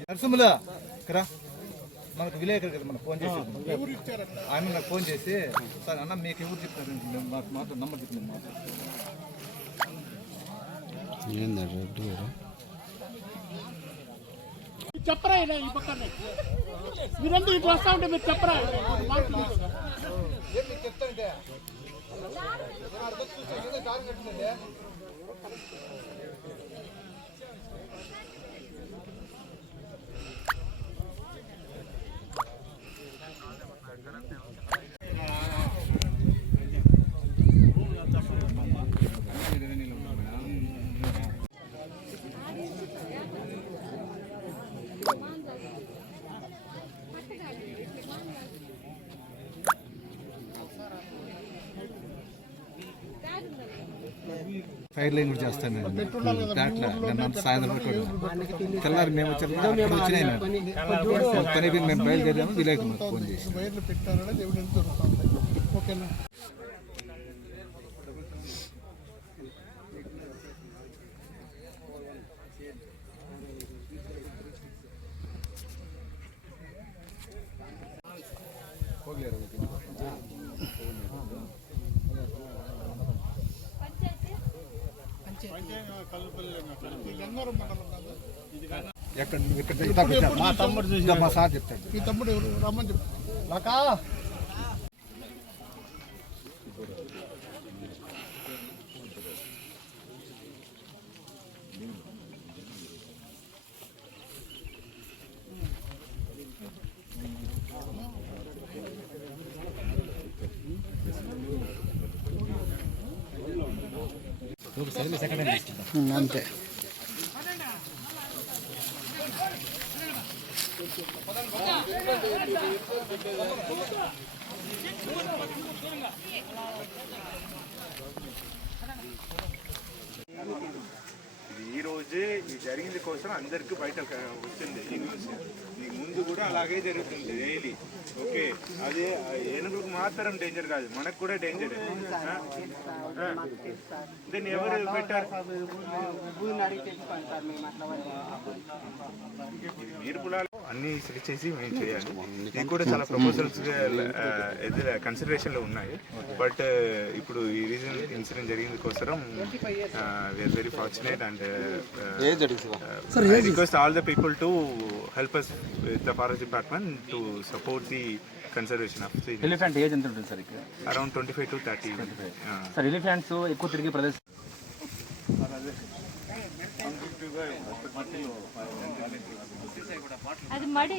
నరసింహుల ఇక్కడ మనకు విలేకరు కదా మనకు ఫోన్ చేసి ఆయన నాకు ఫోన్ చేసి సార్ అన్న మీకు ఎవరు చెప్తారు మేము మాకు మాత్రం నంబర్ చెప్పింది మాకు. చెప్పరా ఇలా ఈ పక్కనే? మీరంతా ఇటు వస్తా ఉంటే మీరు చెప్పరా? ఏం మీకు ఫైర్ లైన్ కూడా చేస్తాను నేను. దాంట్లో నన్ను సాయంత్రం వరకు తెల్లారి మేము అక్కడ వచ్చినాయి పని మేము బయలుదేరాము విలేకరు ఫోన్ చేసి. ఓకేనా? ఎక్కడ ఇక్కడ మా తమ్ముడు మా సార్ చెప్తాడు మీ తమ్ముడు ఎవరు? రమ్మని చెప్పు. అంతే. ఇది ఈ రోజే ఈ జరిగింది కోసం అందరికీ బయట వచ్చింది. ఈ న్యూస్. ముందు కూడా అలాగే జరుగుతుంది డైలీ. ఓకే అదే ఏనుగుకు మాత్రం డేంజర్ కాదు. మనకు కూడా డేంజర్ దీన్ని ఎవరు పెట్టారు? మీరు పొలాలు అన్ని సెలెక్ట్ చేసి మేము చేయాలి. ఇది కూడా చాలా ప్రపోజల్స్ కన్సిడరేషన్లో ఉన్నాయి. బట్ ఇప్పుడు ఈ రీజన్ ఇన్సిడెంట్ జరిగింది కోసం we are very fortunate and request all the people to help us with the forest department to support the conservation of elephant age ఎంత ఉంటుంది సార్ ఇక్కడ? Around twenty five to thirty sir elephants ఎక్కువ తిరిగే ప్రదేశం అది మడి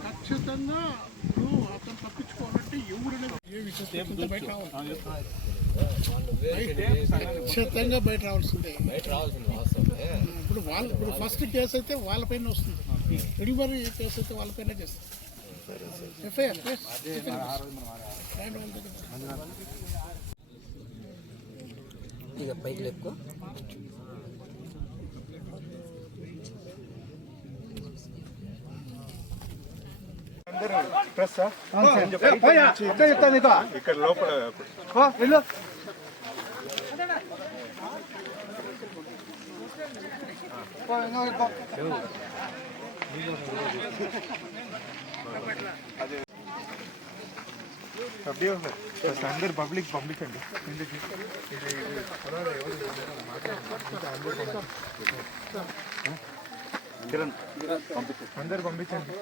ఖచ్చితంగా ఇప్పుడు అతను తప్పించుకోవాలంటే ఎవరైనా ఏ విషయం బయట రావాలి ఖచ్చితంగా బయట రావాల్సిందే ఇప్పుడు వాళ్ళ ఇప్పుడు ఫస్ట్ కేసు అయితే వాళ్ళపైన వస్తుంది డెలివరీ కేసు అయితే వాళ్ళపైన చేస్తుంది ఎఫ్ఐఆర్ ఇక పైకి లేపుకో ఇక్కడ లోపల సభ్య అందరు పబ్లిక్ పంపించండి. అందరూ పంపించండి. అందరు పంపించండి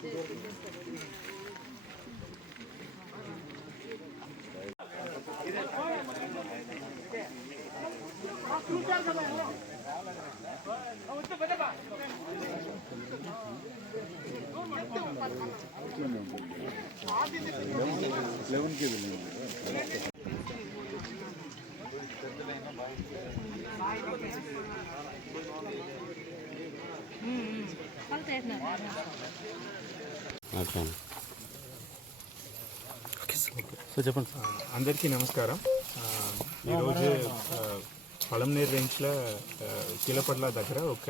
వాళ్ళు చేస్తున్నారు సో చెప్పండి అందరికీ నమస్కారం. ఈరోజు పలంనేరు రేంజ్లో కీలపట్ల దగ్గర ఒక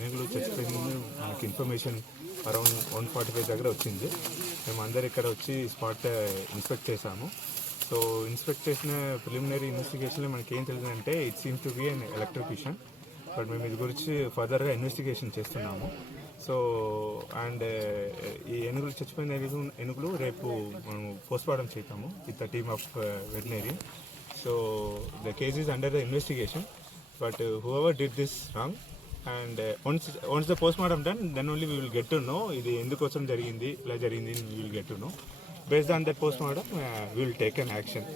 ఏనుగులు చచ్చిపోయింది మనకి information around one forty five దగ్గర వచ్చింది. మేము అందరు ఇక్కడ వచ్చి స్పాట్ ఇన్స్పెక్ట్ చేసాము సో ఇన్స్పెక్ట్ చేసిన ప్రిలిమినరీ ఇన్వెస్టిగేషన్లో మనకి ఏం తెలిసిందంటే it seems to be an electrification but మేము ఇది గురించి ఫర్దర్గా ఇన్వెస్టిగేషన్ చేస్తున్నాము. సో అండ్ ఈ ఏనుగులు చచ్చిపోయిన ఏనుగు ఏనుగులు రేపు మనం పోస్ట్ మార్టం చేద్దాము with the team of veterinary so the case is under the investigation but who ever did this wrong and once once the post mortem done then only we will get to know ఇది ఎందుకోసం జరిగింది ఇలా జరిగింది we will get to know based on that post mortem we will take an action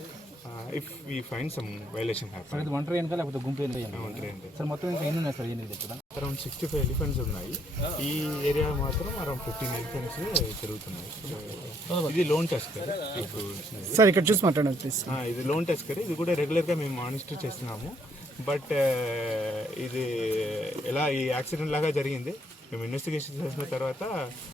if we find some violation sir happen ఇది ఒంటరి వెనక లేకపోతే గుంపు వెనక సార్ మొత్తం ఇంకా ఎన్ని ఉన్నాయి సార్ ఎన్ని చెప్తారా అరౌండ్ సిక్స్టీ ఫైవ్ ఎలిఫెంట్స్ ఉన్నాయి. ఈ ఏరియా మాత్రం అరౌండ్ ఫిఫ్టీన్ ఎలిఫెంట్స్ తిరుగుతున్నాయి. ఇది లోన్ టెస్కర్ సార్ ఇక్కడ చూసి మాట్లాడండి ప్లీజ్ ఇది లోన్ టెస్కర్ ఇది కూడా రెగ్యులర్గా మేము మానిటర్ చేస్తున్నాము. బట్ ఇది ఎలా ఈ యాక్సిడెంట్ లాగా జరిగింది మేము ఇన్వెస్టిగేషన్ చేసిన తర్వాత